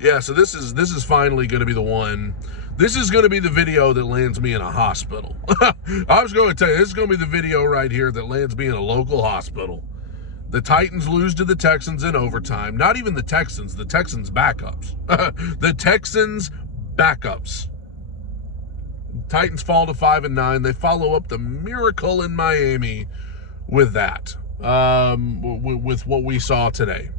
Yeah, so this is finally going to be the one. This is going to be the video that lands me in a hospital. I was going to tell you, this is going to be the video right here that lands me in a local hospital. The Titans lose to the Texans in overtime. Not even the Texans backups. The Texans backups. Titans fall to 5-9. They follow up the miracle in Miami with that, with what we saw today.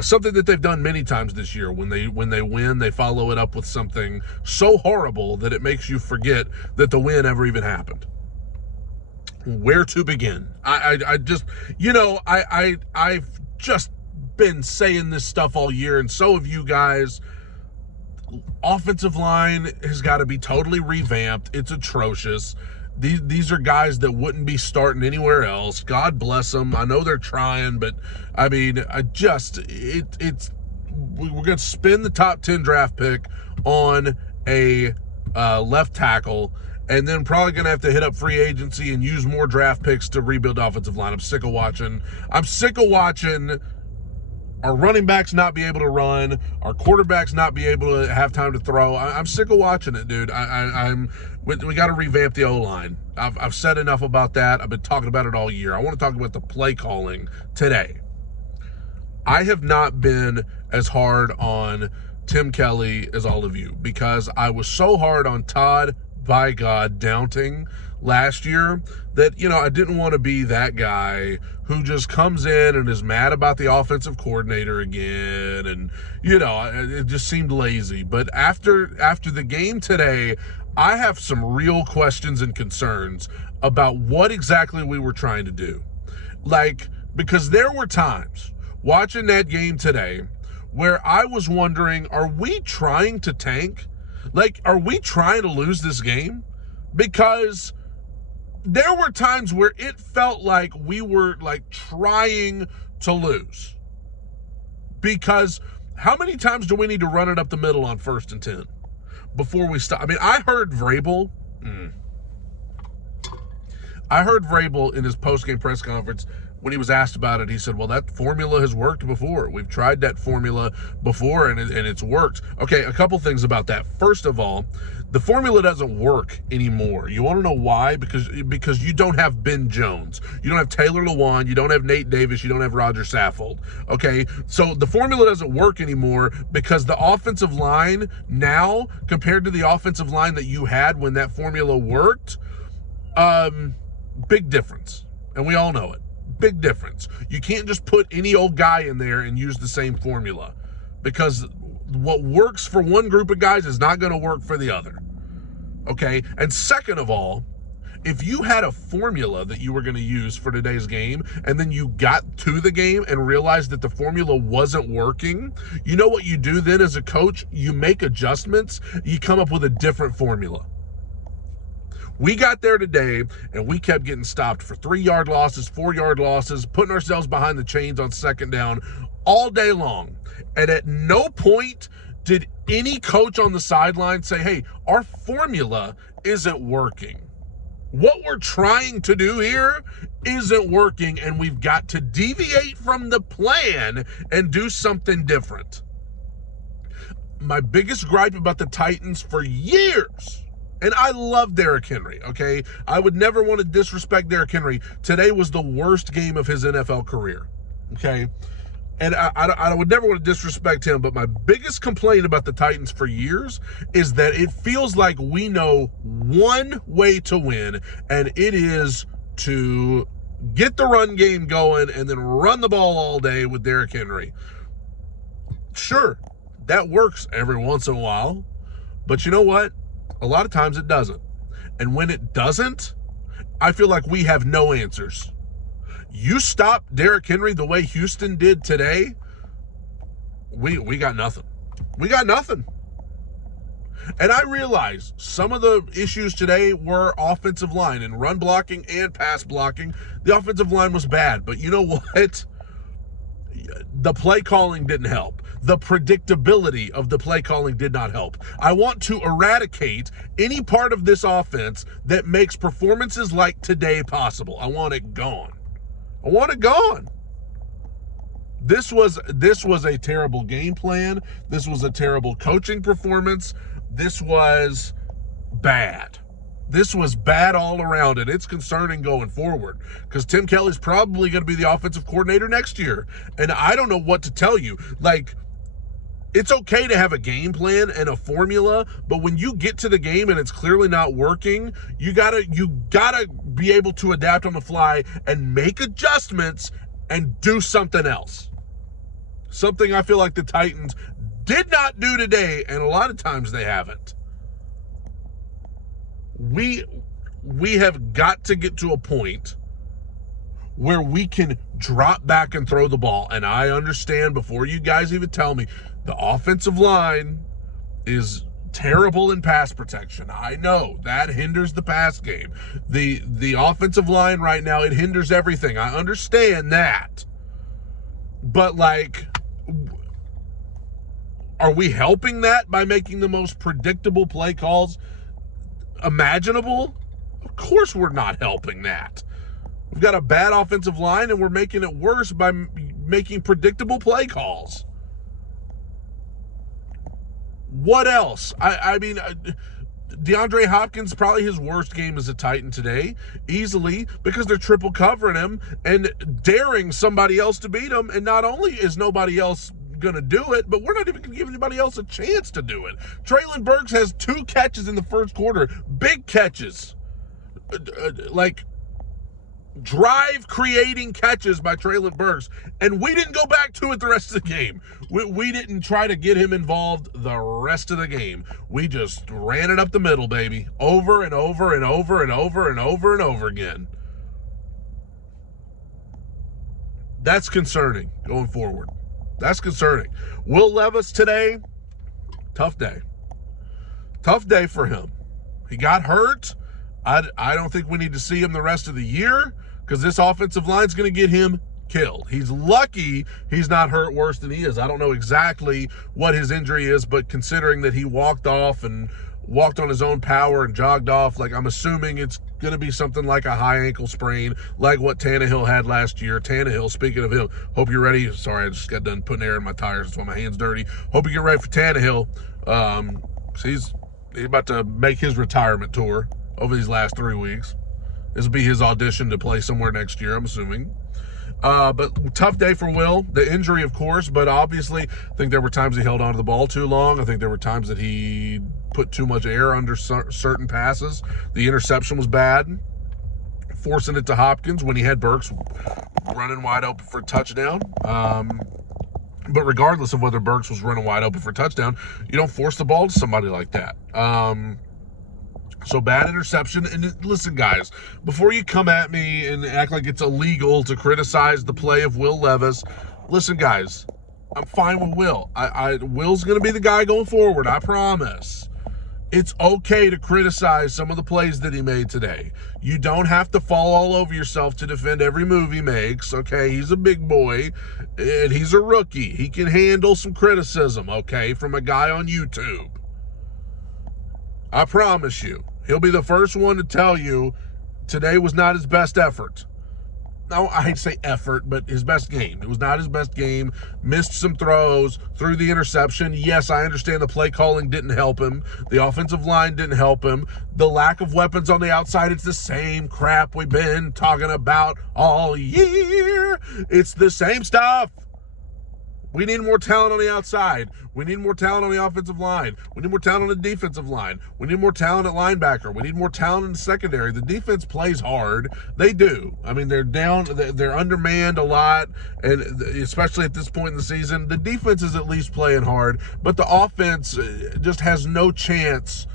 Something that they've done many times this year. When they win, they follow it up with something so horrible that it makes you forget that the win ever even happened. Where to begin? I just, I've just been saying this stuff all year, and so have you guys. Offensive line has got to be totally revamped. It's atrocious. These are guys that wouldn't be starting anywhere else. God bless them. I know they're trying, but I mean, we're going to spend the top 10 draft pick on a left tackle, and then probably going to have to hit up free agency and use more draft picks to rebuild the offensive line. I'm sick of watching our running backs not be able to run, our quarterbacks not be able to have time to throw. I'm sick of watching it, dude. We got to revamp the O-line. I've said enough about that. I've been talking about it all year. I want to talk about the play calling today. I have not been as hard on Tim Kelly as all of you, because I was so hard on Todd, by God, Downting last year that, I didn't want to be that guy who just comes in and is mad about the offensive coordinator again. And, it just seemed lazy. But after the game today, I have some real questions and concerns about what exactly we were trying to do. Because there were times watching that game today where I was wondering, are we trying to tank? Are we trying to lose this game? Because there were times where it felt like we were trying to lose. Because how many times do we need to run it up the middle on 1st and 10 before we stop? I mean, I heard Vrabel in his post-game press conference, when he was asked about it, he said, well, that formula has worked before. We've tried that formula before, and it's worked. Okay, a couple things about that. First of all, the formula doesn't work anymore. You want to know why? Because you don't have Ben Jones. You don't have Taylor Lewan. You don't have Nate Davis. You don't have Roger Saffold. Okay, so the formula doesn't work anymore because the offensive line now, compared to the offensive line that you had when that formula worked, big difference. And we all know it. Big difference. You can't just put any old guy in there and use the same formula, because what works for one group of guys is not going to work for the other. Okay? And second of all, if you had a formula that you were going to use for today's game and then you got to the game and realized that the formula wasn't working, you know what you do then as a coach? You make adjustments. You come up with a different formula. We got there today, and we kept getting stopped for 3-yard losses, 4-yard losses, putting ourselves behind the chains on 2nd down all day long. And at no point did any coach on the sideline say, hey, our formula isn't working. What we're trying to do here isn't working, and we've got to deviate from the plan and do something different. My biggest gripe about the Titans for years, and I love Derrick Henry, okay? I would never want to disrespect Derrick Henry. Today was the worst game of his NFL career, okay? And I would never want to disrespect him, but my biggest complaint about the Titans for years is that it feels like we know one way to win, and it is to get the run game going and then run the ball all day with Derrick Henry. Sure, that works every once in a while, but you know what? A lot of times it doesn't. And when it doesn't, I feel like we have no answers. You stop Derrick Henry the way Houston did today, we got nothing. We got nothing. And I realize some of the issues today were offensive line and run blocking and pass blocking. The offensive line was bad, but you know what? The play calling didn't help. The predictability of the play calling did not help. I want to eradicate any part of this offense that makes performances like today possible. I want it gone. I want it gone. This was a terrible game plan. This was a terrible coaching performance. This was bad. This was bad all around, and it's concerning going forward because Tim Kelly's probably going to be the offensive coordinator next year, and I don't know what to tell you. Like, it's okay to have a game plan and a formula, but when you get to the game and it's clearly not working, you gotta be able to adapt on the fly and make adjustments and do something else. Something I feel like the Titans did not do today, and a lot of times they haven't. We have got to get to a point where we can drop back and throw the ball. And I understand, before you guys even tell me, the offensive line is terrible in pass protection. I know that hinders the pass game. The offensive line right now, it hinders everything. I understand that. But, like, are we helping that by making the most predictable play calls imaginable? Of course we're not helping that. We've got a bad offensive line, and we're making it worse by making predictable play calls. What else? I mean, DeAndre Hopkins, probably his worst game as a Titan today, easily, because they're triple covering him and daring somebody else to beat him. And not only is nobody else going to do it, but we're not even going to give anybody else a chance to do it. Treylon Burks has 2 catches in the first quarter, big catches, like drive-creating catches by Treylon Burks, and we didn't go back to it the rest of the game. We didn't try to get him involved the rest of the game. We just ran it up the middle, baby, over and over and over and over and over and over again. That's concerning going forward. That's concerning. Will Levis today, tough day. Tough day for him. He got hurt. I don't think we need to see him the rest of the year because this offensive line is going to get him killed. He's lucky he's not hurt worse than he is. I don't know exactly what his injury is, but considering that he walked off and walked on his own power and jogged off, like, I'm assuming it's going to be something like a high ankle sprain, like what Tannehill had last year. Tannehill, speaking of him, hope you're ready. Sorry, I just got done putting air in my tires. That's why my hand's dirty. Hope you get ready for Tannehill. He's about to make his retirement tour over these last 3 weeks. This will be his audition to play somewhere next year, I'm assuming. But tough day for Will. The injury, of course, but obviously I think there were times he held onto the ball too long. I think there were times that he put too much air under certain passes. The interception was bad, forcing it to Hopkins when he had Burks running wide open for a touchdown. But regardless of whether Burks was running wide open for a touchdown, you don't force the ball to somebody like that. So bad interception. And listen, guys, before you come at me and act like it's illegal to criticize the play of Will Levis, listen, guys, I'm fine with Will. Will's going to be the guy going forward, I promise. It's okay to criticize some of the plays that he made today. You don't have to fall all over yourself to defend every move he makes, okay? He's a big boy, and he's a rookie. He can handle some criticism, okay, from a guy on YouTube. I promise you. He'll be the first one to tell you today was not his best effort. No, I hate to say effort, but his best game. It was not his best game. Missed some throws, threw the interception. Yes, I understand the play calling didn't help him. The offensive line didn't help him. The lack of weapons on the outside, it's the same crap we've been talking about all year. It's the same stuff. We need more talent on the outside. We need more talent on the offensive line. We need more talent on the defensive line. We need more talent at linebacker. We need more talent in the secondary. The defense plays hard. They do. I mean, they're down. They're undermanned a lot, and especially at this point in the season, the defense is at least playing hard, but the offense just has no chance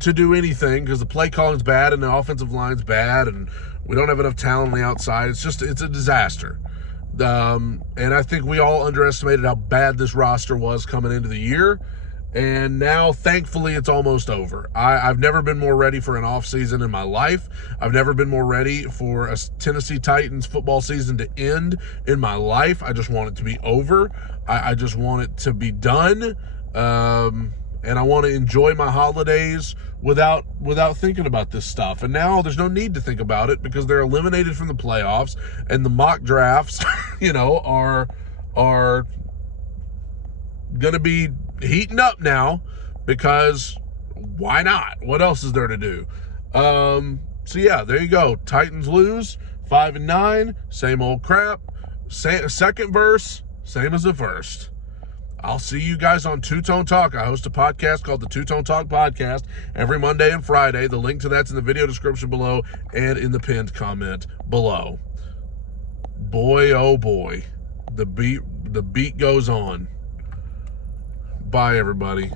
to do anything because the play calling's bad and the offensive line's bad, and we don't have enough talent on the outside. It's a disaster. And I think we all underestimated how bad this roster was coming into the year. And now, thankfully, it's almost over. I've never been more ready for an offseason in my life. I've never been more ready for a Tennessee Titans football season to end in my life. I just want it to be over. I just want it to be done. and I want to enjoy my holidays without thinking about this stuff. And now there's no need to think about it because they're eliminated from the playoffs, and the mock drafts, are going to be heating up now because why not? What else is there to do? So yeah, there you go. Titans lose 5-9, same old crap. Second verse, same as the first. I'll see you guys on Two Tone Talk. I host a podcast called the Two Tone Talk Podcast every Monday and Friday. The link to that's in the video description below and in the pinned comment below. Boy, oh boy, the beat goes on. Bye, everybody.